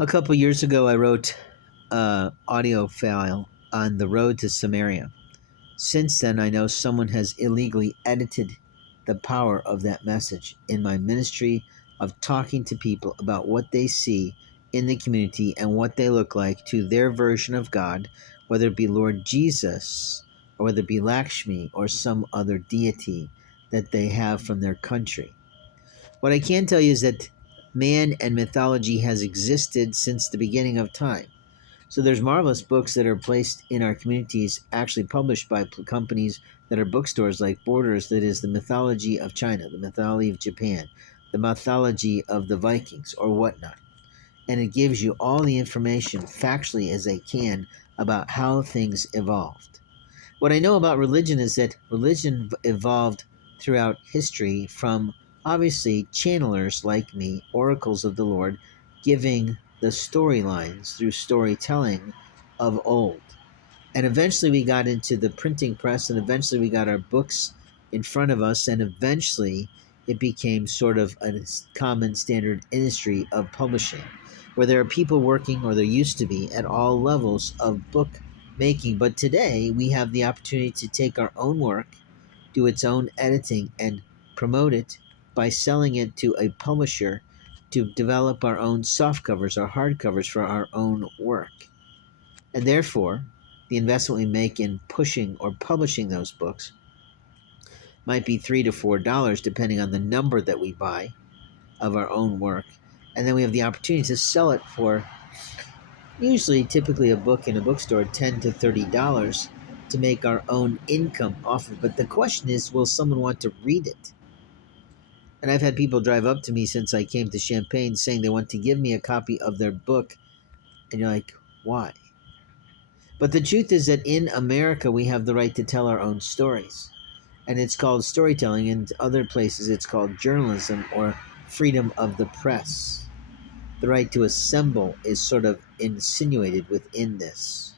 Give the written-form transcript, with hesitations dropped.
A couple years ago, I wrote an audio file on the road to Samaria. Since then, I know someone has illegally edited the power of that message in my ministry of talking to people about what they see in the community and what they look like to their version of God, whether it be Lord Jesus or whether it be Lakshmi or some other deity that they have from their country. What I can tell you is that man and mythology has existed since the beginning of time. So there's marvelous books that are placed in our communities, actually published by companies that are bookstores like Borders, that is the mythology of China, the mythology of Japan, the mythology of the Vikings, or whatnot. And it gives you all the information factually as they can about how things evolved. What I know about religion is that religion evolved throughout history from obviously channelers like me, oracles of the Lord, giving the storylines through storytelling of old. And eventually we got into the printing press, and eventually we got our books in front of us, and eventually it became sort of a common standard industry of publishing, where there are people working, or there used to be, at all levels of book making. But today we have the opportunity to take our own work, do its own editing, and promote it by selling it to a publisher to develop our own soft covers or hard covers for our own work. And therefore, the investment we make in pushing or publishing those books might be $3 to $4, depending on the number that we buy of our own work. And then we have the opportunity to sell it for usually, typically, a book in a bookstore, $10 to $30 to make our own income off of it. But the question is, will someone want to read it? And I've had people drive up to me since I came to Champaign saying they want to give me a copy of their book. And you're like, why? But the truth is that in America, we have the right to tell our own stories. And it's called storytelling. In other places, it's called journalism or freedom of the press. The right to assemble is sort of insinuated within this.